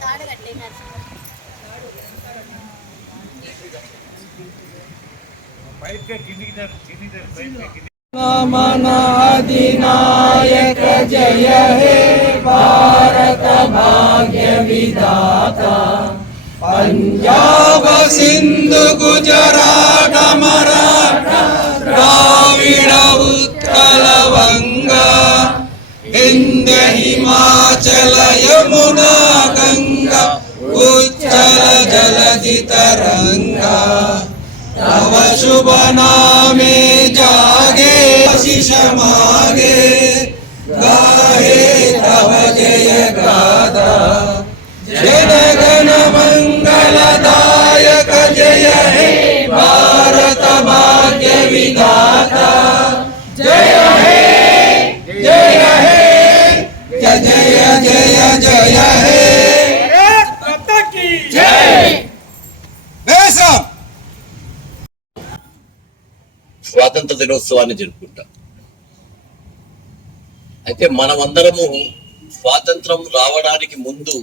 తాడు కట్టి నమన అధినాయక జయ హే భారత భాగ్య విదాత పంజాబ సింధు గుజరాట మరాఠ ద్రావిడ ఉత్కల వంగ హిమాచల యమునా तरंगा तव शुभ नामे जागे आशीष मागे गाहे तव जय गाथा। जन गण मंगल दायक जय हे भारत भाग्य विधाता। जय हे जय हे जय जय जय हे। దినోత్సవాన్ని జరుపుకుంటాం. అయితే మనమందరము స్వాతంత్రం రావడానికి ముందు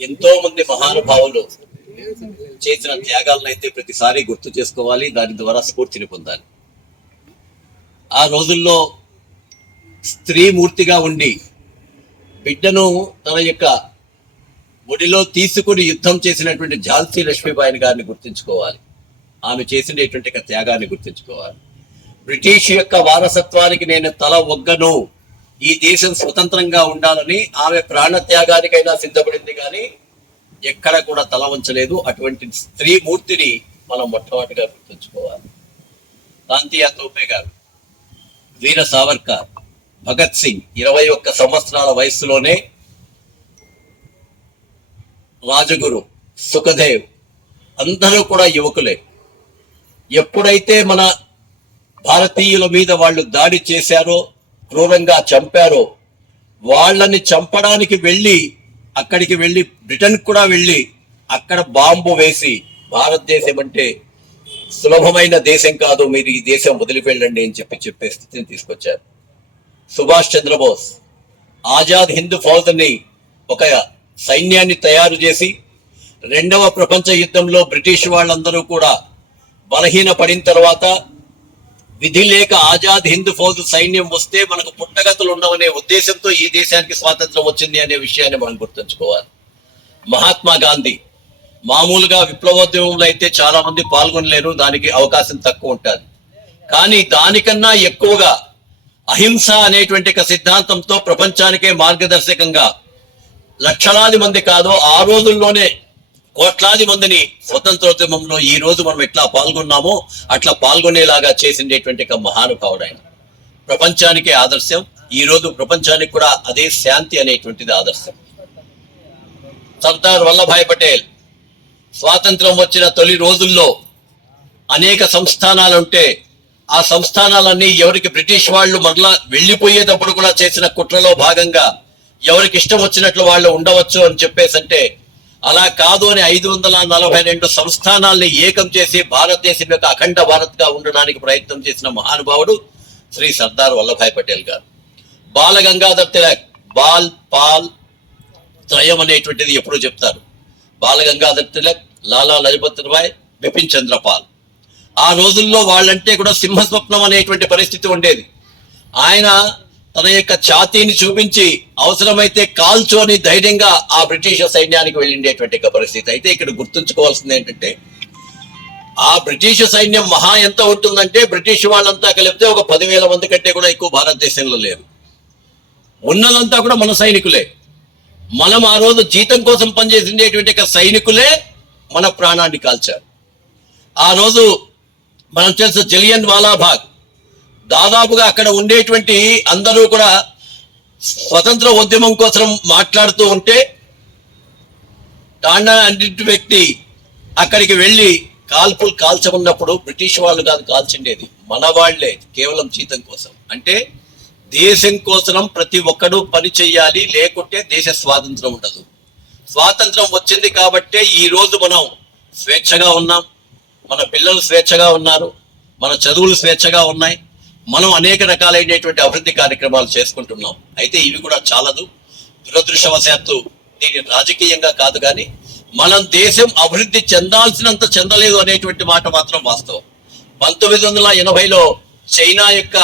ఎంతో మంది మహానుభావులు చేసిన త్యాగాలను అయితే ప్రతిసారి గుర్తు చేసుకోవాలి దాని ద్వారా స్ఫూర్తిని పొందాలి. ఆ రోజుల్లో స్త్రీ మూర్తిగా ఉండి బిడ్డను తన యొక్క ఒడిలో తీసుకుని యుద్ధం చేసినటువంటి ఝాన్సీ లక్ష్మీబాయి గారిని గుర్తుంచుకోవాలి. ఆమె చేసినటువంటి త్యాగాన్ని గుర్తుంచుకోవాలి. బ్రిటిష్ యొక్క వారసత్వానికి నేను తల ఒగ్గను. ఈ దేశం స్వతంత్రంగా ఉండాలని ఆమె ప్రాణ త్యాగానికైనా సిద్ధపడింది కానీ ఎక్కడ కూడా తల వంచలేదు. అటువంటి స్త్రీ మూర్తిని మనం మొట్టమొదటిగా గుర్తుంచుకోవాలి. కాంతియా తోపే గారు వీర సావర్కర్ భగత్ సింగ్ ఇరవై ఒక్క సంవత్సరాల వయస్సులోనే రాజగురు సుఖదేవ్ అందరూ కూడా యువకులే. ఎప్పుడైతే మన భారతీయుల మీద వాళ్ళు దాడి చేశారో క్రూరంగా చంపారో వాళ్ళని చంపడానికి వెళ్ళి అక్కడికి వెళ్ళి బ్రిటన్ కూడా వెళ్ళి అక్కడ బాంబు వేసి భారతదేశం అంటే సులభమైన దేశం కాదు మీరు ఈ దేశం వదిలిపెళ్ళండి అని చెప్పి చెప్పే స్థితిని తీసుకొచ్చారు. సుభాష్ చంద్రబోస్ ఆజాద్ హింద్ ఫౌజ్ని ఒక సైన్యాన్ని తయారు చేసి రెండవ ప్రపంచ యుద్ధంలో బ్రిటిష్ వాళ్ళందరూ కూడా బలహీన పడిన తర్వాత విధి లేక ఆజాద్ హింద్ ఫౌజ్ సైన్యం వస్తే మనకు పుట్టగతులు ఉండవనే ఉద్దేశంతో ఈ దేశానికి స్వాతంత్రం వచ్చింది అనే విషయాన్ని మనం గుర్తుంచుకోవాలి. మహాత్మా గాంధీ మామూలుగా విప్లవోద్యమంలో అయితే చాలా మంది పాల్గొనలేరు దానికి అవకాశం తక్కువ ఉంటుంది. కానీ దానికన్నా ఎక్కువగా అహింస అనేటువంటి ఒక సిద్ధాంతంతో ప్రపంచానికే మార్గదర్శకంగా లక్షలాది మంది కాదు ఆ రోజుల్లోనే కోట్లాది మందిని స్వతంత్రోద్యమంలో ఈ రోజు మనం ఎట్లా పాల్గొన్నామో అట్లా పాల్గొనేలాగా చేసిండేటువంటి ఒక మహానుభావుడు ఆయన. ప్రపంచానికే ఆదర్శం ఈ రోజు ప్రపంచానికి కూడా అదే శాంతి అనేటువంటిది ఆదర్శం. సర్దార్ వల్లభాయ్ పటేల్ స్వాతంత్రం వచ్చిన తొలి రోజుల్లో అనేక సంస్థానాలు ఉంటే ఆ సంస్థానాలన్నీ ఎవరికి బ్రిటిష్ వాళ్ళు మరలా వెళ్ళిపోయేటప్పుడు కూడా చేసిన కుట్రలో భాగంగా ఎవరికి ఇష్టం వచ్చినట్లు వాళ్ళు ఉండవచ్చు అని చెప్పేసి అంటే అలా కాదు అని ఐదు వందల నలభై రెండు సంస్థానాల్ని ఏకం చేసి భారతదేశం యొక్క అఖండ భారత్గా ఉండడానికి ప్రయత్నం చేసిన మహానుభావుడు శ్రీ సర్దార్ వల్లభాయ్ పటేల్ గారు. బాల గంగాధర్ తిలక్ బాల్ పాల్ త్రయం అనేటువంటిది ఎప్పుడూ చెప్తారు. బాల గంగాధర్ తిలక్ లాలా లజపత్ రాయ్ బిపిన్ చంద్రపాల్. ఆ రోజుల్లో వాళ్ళంటే కూడా సింహస్వప్నం అనేటువంటి పరిస్థితి ఉండేది. ఆయన తన యొక్క ఛాతీని చూపించి అవసరమైతే కాల్చు అని ధైర్యంగా ఆ బ్రిటిష్ సైన్యానికి వెళ్ళిండేటువంటి పరిస్థితి. అయితే ఇక్కడ గుర్తుంచుకోవాల్సింది ఏంటంటే ఆ బ్రిటిష్ సైన్యం మహా ఎంత ఉంటుందంటే బ్రిటిష్ వాళ్ళంతా కలిపితే ఒక పదివేల మంది కంటే కూడా ఎక్కువ భారతదేశంలో లేరు. ఉన్నదంతా కూడా మన సైనికులే. మనం ఆ రోజు జీతం కోసం పనిచేసిండేటువంటి సైనికులే మన ప్రాణాన్ని కాల్చారు. ఆ రోజు మనం తెలుసు జలియన్ వాలాబాగ్ దాదాపుగా అక్కడ ఉండేటువంటి అందరూ కూడా స్వతంత్ర ఉద్యమం కోసం మాట్లాడుతూ ఉంటే టాండా అన్నింటి వ్యక్తి అక్కడికి వెళ్ళి కాల్పులు కాల్చకున్నప్పుడు బ్రిటిష్ వాళ్ళు కాదు కాల్చిండేది. మన వాళ్ళే కేవలం జీతం కోసం. అంటే దేశం కోసం ప్రతి ఒక్కడూ పని చేయాలి లేకుంటే దేశ స్వాతంత్రం ఉండదు. స్వాతంత్రం వచ్చింది కాబట్టే ఈ రోజు మనం స్వేచ్ఛగా ఉన్నాం. మన పిల్లలు స్వేచ్ఛగా ఉన్నారు. మన చదువులు స్వేచ్ఛగా ఉన్నాయి. మనం అనేక రకాలైనటువంటి అభివృద్ధి కార్యక్రమాలు చేసుకుంటున్నాం. అయితే ఇవి కూడా చాలదు. దురదృష్టవశాత్తు దీని రాజకీయంగా కాదు కానీ మనం దేశం అభివృద్ధి చెందాల్సినంత చెందలేదు అనేటువంటి మాట మాత్రం వాస్తవం. పంతొమ్మిది వందల ఎనభైలో చైనా యొక్క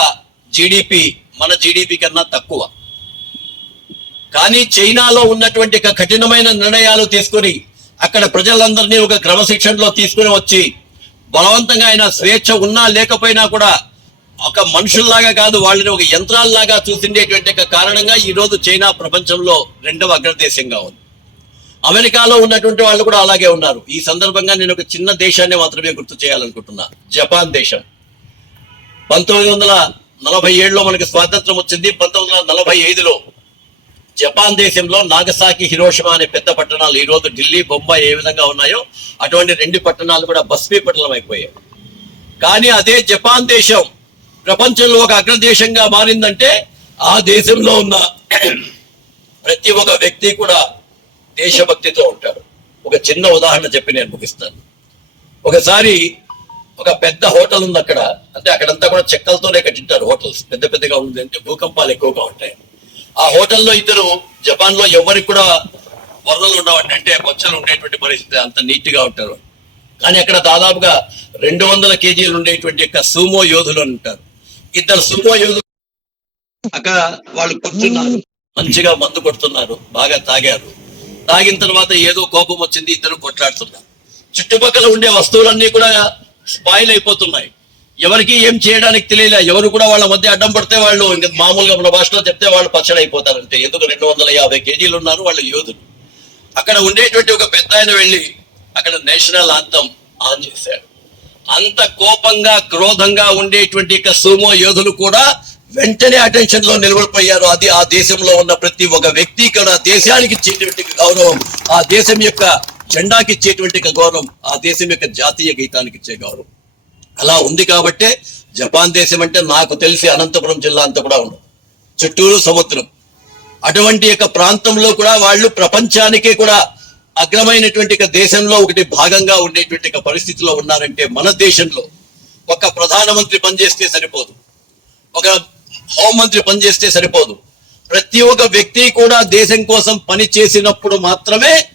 జీడిపి మన జీడిపి కన్నా తక్కువ. కానీ చైనాలో ఉన్నటువంటి కఠినమైన నిర్ణయాలు తీసుకొని అక్కడ ప్రజలందరినీ ఒక క్రమశిక్షణలో తీసుకుని వచ్చి బలవంతంగా ఆయన స్వేచ్ఛ ఉన్నా లేకపోయినా కూడా ఒక మనుషుల్లాగా కాదు వాళ్ళని ఒక యంత్రాల్లాగా చూసిండేటువంటి ఒక కారణంగా ఈ రోజు చైనా ప్రపంచంలో రెండవ అగ్రదేశంగా ఉంది. అమెరికాలో ఉన్నటువంటి వాళ్ళు కూడా అలాగే ఉన్నారు. ఈ సందర్భంగా నేను ఒక చిన్న దేశాన్ని మాత్రమే గుర్తు చేయాలనుకుంటున్నా. జపాన్ దేశం. పంతొమ్మిది వందల నలభై ఏడులో మనకి స్వాతంత్రం వచ్చింది. పంతొమ్మిది వందల నలభై ఐదులో జపాన్ దేశంలో నాగసాకి హిరోషిమా అనే పెద్ద పట్టణాలు ఈ రోజు ఢిల్లీ బొంబాయి ఏ విధంగా ఉన్నాయో అటువంటి రెండు పట్టణాలు కూడా భస్మీపట్టణం అయిపోయాయి. కానీ అదే జపాన్ దేశం ప్రపంచంలో ఒక అగ్రదేశంగా మారిందంటే ఆ దేశంలో ఉన్న ప్రతి ఒక్క వ్యక్తి కూడా దేశభక్తితో ఉంటాడు. ఒక చిన్న ఉదాహరణ చెప్పి నేను ముగిస్తాను. ఒకసారి ఒక పెద్ద హోటల్ ఉంది అక్కడ. అంటే అక్కడంతా కూడా చెక్కలతోనే కట్టింటారు హోటల్స్. పెద్ద పెద్దగా ఉంది. అంటే భూకంపాలు ఎక్కువగా ఉంటాయి. ఆ హోటల్లో ఇద్దరు జపాన్లో ఎవరికి కూడా వరదలు ఉండవండి. అంటే బొచ్చలు ఉండేటువంటి పరిస్థితి అంత నీట్గా ఉంటారు. కానీ అక్కడ దాదాపుగా రెండు వందల కేజీలు ఉండేటువంటి యొక్క సూమో యోధులు అని ఉంటారు. ఇద్దరు సూమో యోధులు అక్కడ వాళ్ళు కూర్చున్నారు మంచిగా మందు కొడుతున్నారు. బాగా తాగారు. తాగిన తర్వాత ఏదో కోపం వచ్చింది ఇద్దరు కొట్లాడుతున్నారు. చుట్టుపక్కల ఉండే వస్తువులన్నీ కూడా స్పాయిల్ అయిపోతున్నాయి. ఎవరికి ఏం చేయడానికి తెలియలే. ఎవరు కూడా వాళ్ళ మధ్య అడ్డం పడితే వాళ్ళు ఇంక మామూలుగా మన భాషలో చెప్తే వాళ్ళు పచ్చడి అయిపోతారంటే ఎందుకు రెండు వందల యాభై కేజీలు ఉన్నారు వాళ్ళు యోధులు. అక్కడ ఉండేటువంటి ఒక పెద్ద ఆయన వెళ్ళి అక్కడ నేషనల్ ఆంతం ఆన్ చేశాడు. అంత కోపంగా క్రోధంగా ఉండేటువంటి యొక్క సూమో యోధులు కూడా వెంటనే అటెన్షన్లో నిలబడిపోయారు. అది ఆ దేశంలో ఉన్న ప్రతి ఒక్క వ్యక్తి కూడా దేశానికి ఇచ్చేటువంటి గౌరవం ఆ దేశం యొక్క జెండాకి ఇచ్చేటువంటి గౌరవం ఆ దేశం యొక్క జాతీయ గీతానికి ఇచ్చే గౌరవం. అలా ఉంది కాబట్టే జపాన్ దేశం అంటే నాకు తెలిసి అనంతపురం జిల్లా అంతా కూడా ఉండదు. చుట్టూరు సముద్రం. అటువంటి యొక్క ప్రాంతంలో కూడా వాళ్ళు ప్రపంచానికే కూడా అగ్రమైనటువంటి దేశంలో ఒకటి భాగంగా ఉండేటువంటి పరిస్థితిలో ఉన్నారంటే మన దేశంలో ఒక ప్రధానమంత్రి పనిచేస్తే సరిపోదు. ఒక హోంమంత్రి పనిచేస్తే సరిపోదు. ప్రతి ఒక్క వ్యక్తి కూడా దేశం కోసం పని చేసినప్పుడు మాత్రమే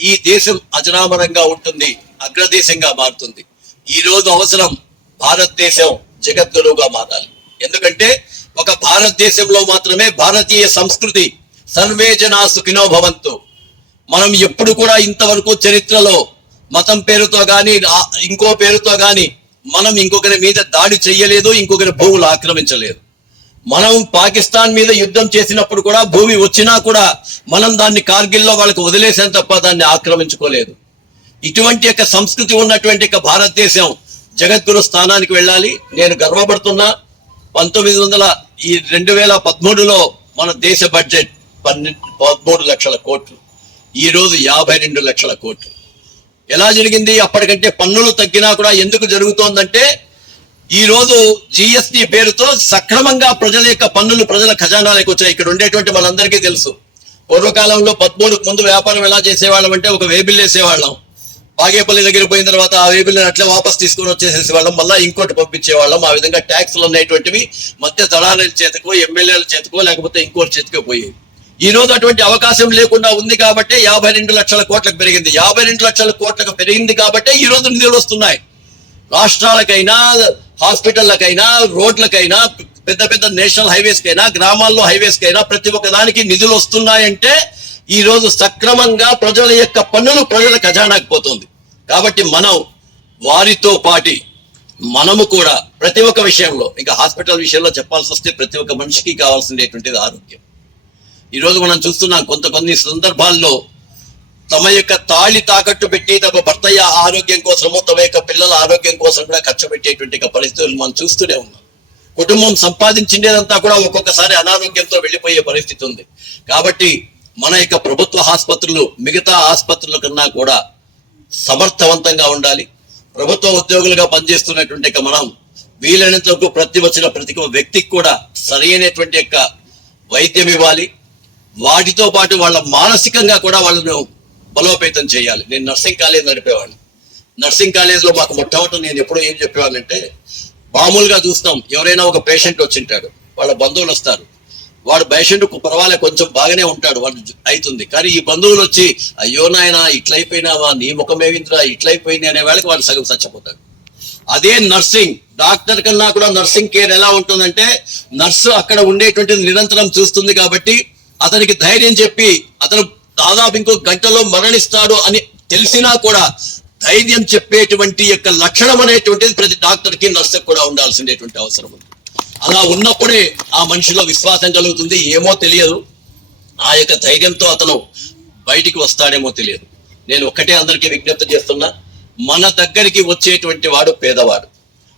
ఈ దేశం అజరామరంగా ఉంటుంది అగ్రదేశంగా మారుతుంది. ఈ రోజు అవసరం భారతదేశం జగద్గురువుగా మారాలి. ఎందుకంటే ఒక భారతదేశంలో మాత్రమే భారతీయ సంస్కృతి సర్వేజనా సుఖినో భవంతు. మనం ఎప్పుడు కూడా ఇంతవరకు చరిత్రలో మతం పేరుతో గాని ఇంకో పేరుతో గాని మనం ఇంకొకరి మీద దాడి చేయలేదు ఇంకొకరి భూములు ఆక్రమించలేదు. మనం పాకిస్తాన్ మీద యుద్ధం చేసినప్పుడు కూడా భూమి వచ్చినా కూడా మనం దాన్ని కార్గిల్లో వాళ్ళకి వదిలేసాం తప్ప దాన్ని ఆక్రమించుకోలేదు. ఇటువంటి యొక్క సంస్కృతి ఉన్నటువంటి యొక్క భారతదేశం జగద్గురు స్థానానికి వెళ్ళాలి. నేను గర్వపడుతున్నా పంతొమ్మిది వందల ఈ రెండు వేల పదమూడులో మన దేశ బడ్జెట్ పన్నెండు పదమూడు లక్షల కోట్లు. ఈరోజు యాభై రెండు లక్షల కోట్లు. ఎలా జరిగింది? అప్పటికంటే పన్నులు తగ్గినా కూడా ఎందుకు జరుగుతోందంటే ఈరోజు జిఎస్టి పేరుతో సక్రమంగా ప్రజల యొక్క పన్నులు ప్రజల ఖజానాలకు వచ్చాయి. ఇక్కడ ఉండేటువంటి మనందరికీ తెలుసు. పూర్వకాలంలో పదమూడుకు ముందు వ్యాపారం ఎలా చేసేవాళ్ళం అంటే ఒక వేబిల్ వేసేవాళ్ళం. బాగేపల్లి దగ్గర పోయిన తర్వాత ఆ వేబిల్ని అట్లా వాపస్ తీసుకొని వచ్చేసేసి వాళ్ళం మళ్ళీ ఇంకోటి పంపించేవాళ్ళం. ఆ విధంగా ట్యాక్స్లు అనేటువంటివి మధ్య దళారుల చేతికో ఎమ్మెల్యేల చేతికో లేకపోతే ఇంకోటి చేతికో పోయేవి. ఈ రోజు అటువంటి అవకాశం లేకుండా ఉంది కాబట్టి యాభై రెండు లక్షల కోట్లకు పెరిగింది. యాభై రెండు లక్షల కోట్లకు పెరిగింది కాబట్టి ఈ రోజు నిధులు వస్తున్నాయి. రాష్ట్రాలకైనా హాస్పిటల్లకైనా రోడ్లకైనా పెద్ద పెద్ద నేషనల్ హైవేస్ కైనా గ్రామాల్లో హైవేస్ కైనా ప్రతి ఒక్క దానికి నిధులు వస్తున్నాయంటే ఈ రోజు సక్రమంగా ప్రజల యొక్క పన్నులు ప్రజల ఖజానాకి పోతుంది. కాబట్టి మనం వారితో పాటి మనము కూడా ప్రతి ఒక్క విషయంలో ఇంకా హాస్పిటల్ విషయంలో చెప్పాల్సి వస్తే ప్రతి ఒక్క మనిషికి కావాల్సినటువంటిది ఆరోగ్యం. ఈరోజు మనం చూస్తున్నాం కొంత కొన్ని సందర్భాల్లో తమ యొక్క తాళి తాకట్టు పెట్టి తమ భర్తయ్య ఆరోగ్యం కోసము తమ యొక్క పిల్లల ఆరోగ్యం కోసం కూడా ఖర్చు పెట్టేటువంటి పరిస్థితులు మనం చూస్తూనే ఉన్నాం. కుటుంబం సంపాదించిండేదంతా కూడా ఒక్కొక్కసారి అనారోగ్యంతో వెళ్ళిపోయే పరిస్థితి ఉంది. కాబట్టి మన యొక్క ప్రభుత్వ ఆసుపత్రులు మిగతా ఆసుపత్రుల కన్నా కూడా సమర్థవంతంగా ఉండాలి. ప్రభుత్వ ఉద్యోగులుగా పనిచేస్తున్నటువంటి యొక్క మనం వీలైనంత వరకు ప్రతి వచ్చిన ప్రతి ఒక్క వ్యక్తికి కూడా సరైనటువంటి యొక్క వైద్యం ఇవ్వాలి. వాటితో పాటు వాళ్ళ మానసికంగా కూడా వాళ్ళను బలోపేతం చేయాలి. నేను నర్సింగ్ కాలేజ్ నడిపేవాడిని. నర్సింగ్ కాలేజ్లో మాకు మొట్టమొదటి నేను ఎప్పుడూ ఏం చెప్పేవాళ్ళంటే మామూలుగా చూస్తాం ఎవరైనా ఒక పేషెంట్ వచ్చింటాడు వాళ్ళ బంధువులు వస్తారు. వాడు పేషెంట్ పర్వాలే కొంచెం బాగానే ఉంటాడు వాడు అవుతుంది. కానీ ఈ బంధువులు వచ్చి అయ్యో నాయన ఇట్లయిపోయినావా నీ ముఖమేవింద్రా ఇట్లయిపోయింది అనే వేళకి వాడు సగం చచ్చిపోతాడు అదే నర్సింగ్ డాక్టర్ కన్నా కూడా నర్సింగ్ కేర్ ఎలా ఉంటుందంటే నర్సు అక్కడ ఉండేటువంటిది నిరంతరం చూస్తుంది కాబట్టి అతనికి ధైర్యం చెప్పి అతను దాదాపు ఇంకో గంటలో మరణిస్తాడు అని తెలిసినా కూడా ధైర్యం చెప్పేటువంటి యొక్క లక్షణం అనేటువంటిది ప్రతి డాక్టర్కి నర్సు కూడా ఉండాల్సినటువంటి అవసరం ఉంది. అలా ఉన్నప్పుడే ఆ మనిషిలో విశ్వాసం కలుగుతుంది. ఏమో తెలియదు. ఆ యొక్క ధైర్యంతో అతను బయటికి వస్తాడేమో తెలియదు. నేను ఒక్కటే అందరికీ విజ్ఞప్తి చేస్తున్నా. మన దగ్గరికి వచ్చేటువంటి వాడు పేదవాడు.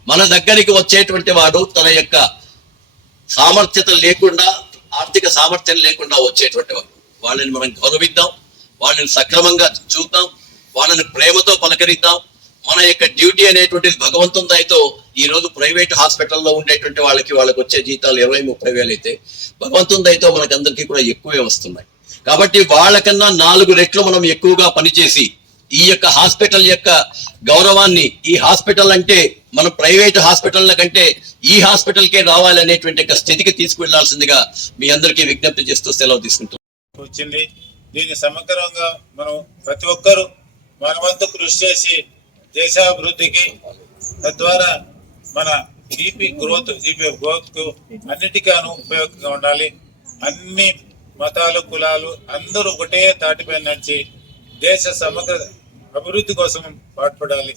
మన దగ్గరికి వచ్చేటువంటి వాడు తన యొక్క సామర్థ్యత లేకుండా ఆర్థిక సామర్థ్యం లేకుండా వచ్చేటువంటి వారు. వాళ్ళని మనం గౌరవిద్దాం వాళ్ళని సక్రమంగా చూద్దాం వాళ్ళని ప్రేమతో పలకరిద్దాం. మన యొక్క డ్యూటీ అనేటువంటిది భగవంతుని దయతో ఈ రోజు ప్రైవేట్ హాస్పిటల్లో ఉండేటువంటి వాళ్ళకి వాళ్ళకి వచ్చే జీతాలు ఇరవై ముప్పై వేలు అయితే భగవంతుని దయతో మనకి అందరికీ కూడా ఎక్కువే వస్తున్నాయి. కాబట్టి వాళ్ళకన్నా నాలుగు రెట్లు మనం ఎక్కువగా పనిచేసి ఈ యొక్క హాస్పిటల్ యొక్క గౌరవాన్ని ఈ హాస్పిటల్ అంటే మనం ప్రైవేట్ హాస్పిటల్ల కంటే ఈ హాస్పిటల్కే రావాలి అనేటువంటి స్థితికి తీసుకువెళ్ళాల్సిందిగా మీ అందరికీ విజ్ఞప్తి చేస్తూ సెలవు తీసుకుంటున్నాను వచ్చింది. దీన్ని సమగ్రంగా మనం ప్రతి ఒక్కరూ మన వంతు కృషి చేసి దేశాభివృద్ధికి తద్వారా మన జీపీ గ్రోత్ జీపీ గ్రోత్కు అన్నిటికీ ఉపయోగంగా ఉండాలి. అన్ని మతాలు కులాలు అందరూ ఒకటే తాటిపై నడిచి దేశ సమగ్ర అభివృద్ధి కోసం పాటుపడాలి.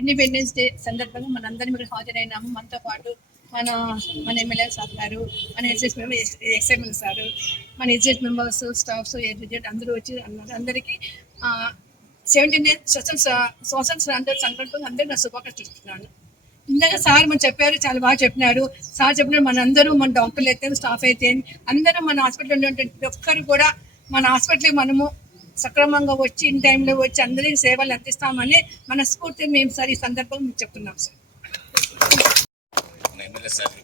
ఇండిపెండెన్స్ డే సందర్భంగా మనందరం ఇక్కడ హాజరైనాము. మనతో పాటు మన మన ఎమ్మెల్యే సార్ గారు మన ఎస్ఎస్ మెంబర్ ఎక్స్ఎంఎల్ సారు మన ఎస్ఎస్ మెంబర్స్ స్టాఫ్స్ ఎడ్యుకేట్ అందరూ వచ్చి అన్నారు. అందరికీ సెవెంటీన్ సోషల్ సోషల్ స్టాండర్డ్ సంకల్పం అందరూ నా శుభాకాంక్షలు ఇస్తున్నాను ఇందాక సార్ మనం చెప్పారు చాలా బాగా చెప్పినారు. సార్ చెప్పినారు మన అందరూ మన డాక్టర్లు అయితే స్టాఫ్ అయితే అందరూ మన హాస్పిటల్ ఉన్నటువంటి ఒక్కరు కూడా మన హాస్పిటల్ మనము సక్రమంగా వచ్చి ఇన్ టైంలో వచ్చి అందరికీ సేవలు అందిస్తామని మనస్ఫూర్తి మేము సార్ ఈ సందర్భంగా మీకు చెప్తున్నాం సార్. ఎమ్మెల్యే సార్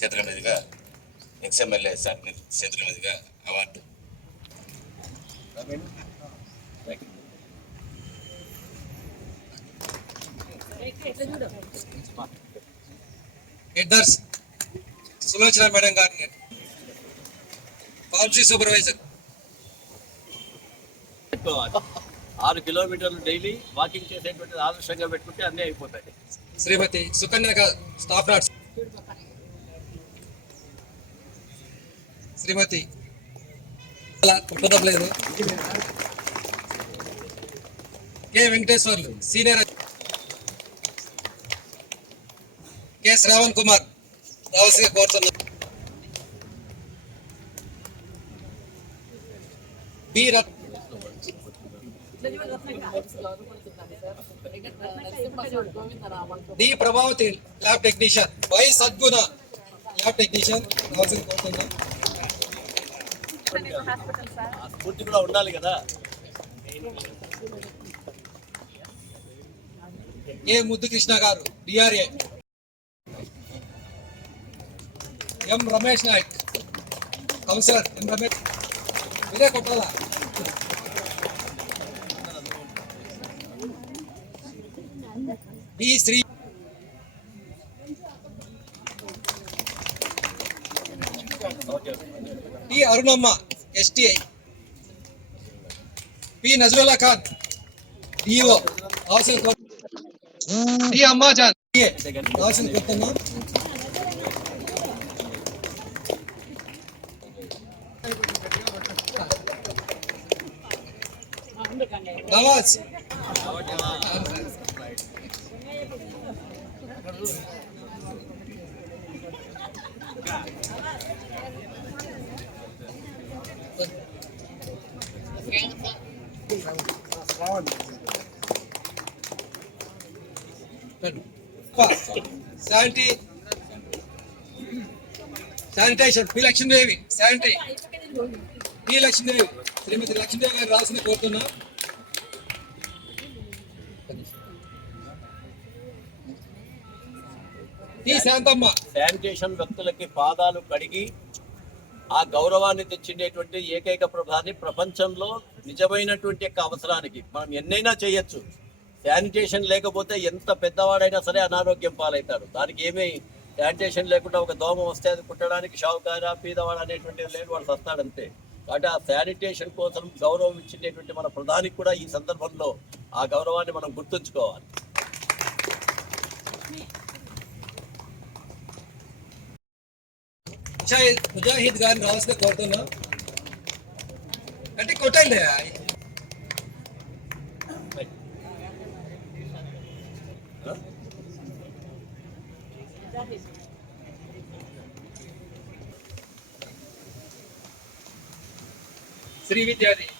చేతుల మీదుగా ఎక్స్ఎమ్మెల్యే సార్ చేతుల మీదుగా అవార్డు హెడ్డర్స్ సులోచన మేడం గారిని పాలసీ సూపర్వైజర్. పెట్టుకోవాలి. ఆరు కిలోమీటర్లు డైలీ వాకింగ్ చేసేటువంటి ఆదర్శంగా పెట్టుకుంటే అన్నీ అయిపోతాయి. శ్రీమతి సుకన్య స్టాఫ్ నర్స్ శ్రీమతి లేదు. K Venkateswarlu senior K Shravan Kumar రావాల్సిగా కోరుతున్నారు బి రత్ D Prabhavati lab technician. Y Sadguna. Lab technician రావాల్సింది కోరుతున్నాం స్ఫూర్తి కూడా ఉండాలి కదా. ఏ ముద్దు కృష్ణ గారు? DRA. M Ramesh Nayak. Councillor. M Ramesh. మీరే కొట్టాలా? D Shri T Arunamma S T I P Nazarulla Khan DO housing D Ammajan housing Kothamma Nawaz sanity. Sanitation P Lakshmidevi sanitary P Lakshmidevi Shrimati Lakshmidevi గారు రాసిన కోరుతున్నా. Sanitation వ్యక్తులకి పాదాలు కడిగి ఆ గౌరవాన్ని తెచ్చిండేటువంటి ఏకైక ప్రధాని ప్రపంచంలో నిజమైనటువంటి యొక్క అవసరానికి మనం ఎన్నైనా చేయొచ్చు. శానిటేషన్ లేకపోతే ఎంత పెద్దవాడైనా సరే అనారోగ్యం పాలవుతాడు. దానికి ఏమీ శానిటేషన్ లేకుండా ఒక దోమ వస్తే అది కుట్టడానికి షావుకార పీదవాడు అనేటువంటి లేని వాడు వస్తాడంతే కాబట్టి ఆ శానిటేషన్ కోసం గౌరవం ఇచ్చినటువంటి మన ప్రధానికి కూడా ఈ సందర్భంలో ఆ గౌరవాన్ని మనం గుర్తుంచుకోవాలి. ముజాహిద్ ముజాహిద్ గారిని రావాల్సిన కోరుతున్నాం అంటే కొట్టండి శ్రీ విద్యాది